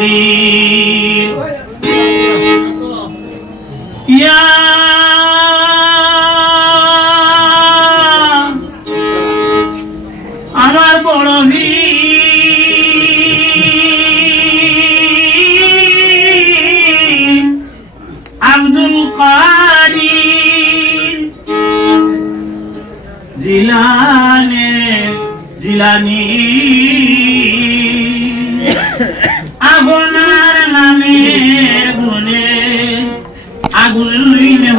পীর ইয়া আমার বড় পীর আব্দুল কাদির জিলানী আপনার নামের গুণে আগুন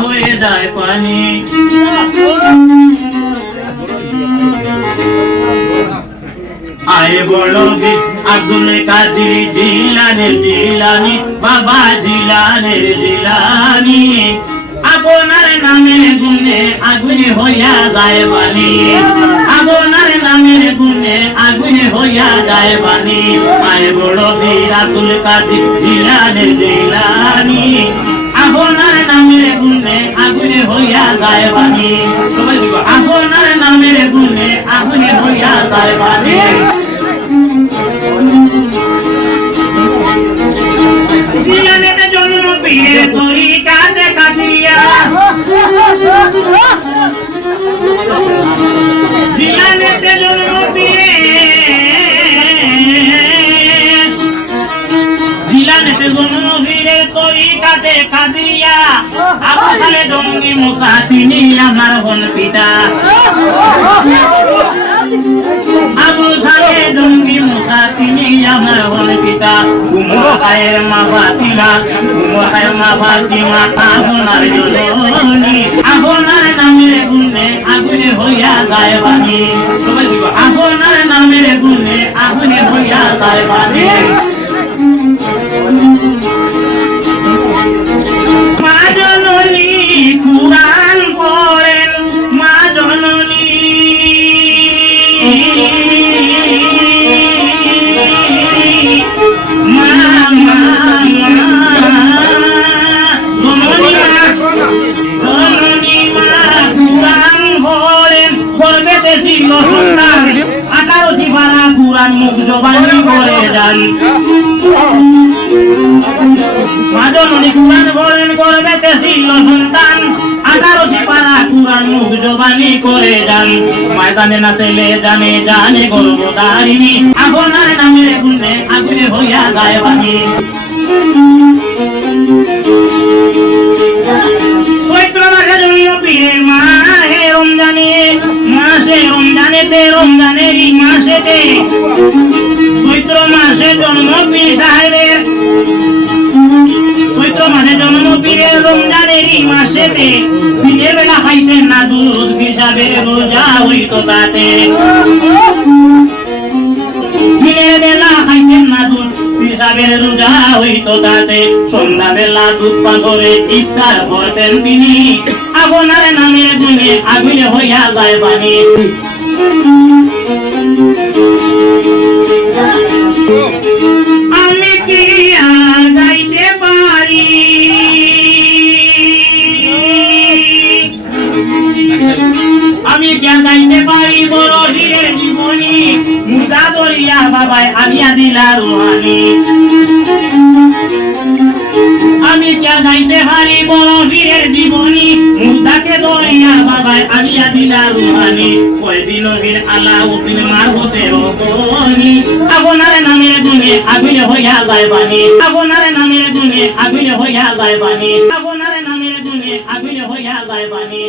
হয়ে যায় পানি আয় বড় আব্দুল কাদির জিলানী বাবা জিলানী আপনার নামের গুণে আগুনে হইয়া যায় বাণী আপনার নামের গুণে আগুনে হইয়া যায় বাণী আয় বড় বীর আব্দুল কাদির জিলানী আপনার নামের গুণে আগুনে হইয়া যায় বাণী সবাই বলবো আপনার নামের গুণে আগুনে হইয়া যায় বাণী জিলানিতে জন্ম পীরের তরিকাতে কাদিরিয়া জিলানিতে জন্ম পীরের তরিকাতে কাদিরিয়া আবু সালে জঙ্গি মুসা তিনি আমার হন পিতা আবু সালে জঙ্গি মুসা তিনি আমার হন পিতা গুমরাহের মা ফাতিমা আপনার জননী আপনার নামের গুণে আগুনে হইয়া যায় বাণী সবাই বলবো আপনার নামের গুণে আগুনে হইয়া যায় বাণী মা জননী কুরআন পড়েন মা জননী মুখ জবানি করে যান মাজননি কুরআন বলেন করবে তেছিল সন্তান 18 পারা কুরআন মুখ জবানি করে যান ময়দানে না ছেলে জানে গর্ভধারিণী আপনার নামের গুণে আগুনে হইয়া যায় বাণী চৈত্র মাসে জন্ম পীরের মাহে রমজানেরই মাসেতে চৈত্র মাসে জন্ম পীর সাহেবের চৈত্র মাসে জন্ম পীরের রমজানেরই মাসেতে দিনের বেলা খাইতেন না দুধ পীর সাহেবের রোজা হইত তাতে দিনের বেলা খাইতেন না দুধ পীর সাহেবের রোজা হইত তাতে সন্ধ্যা বেলা দুধ পান করে ইফতার করতেন তিনি আপনার নামের গুণে আগুনে হইয়া যায় বাণী আমি কি আর গাইতে পারি বড় বীরের জীবনী মুদা দরিয়া বাবাই আলিয়া দিলা রুহানি আমি কে গাইতে পারি বড় বীরের জীবনী মুদাকে দরিয়া বাবাই আলিয়া দিলা রুহানি কয়দিন বীর আলাউদ্দিন মারবতে রকনি আপনার নামের গুণে আগুনে হইয়া যায় বাণী আপনার নামের গুণে আগুনে হইয়া যায় বাণী আপনার নামের গুণে আগুনে হইয়া যায় বাণী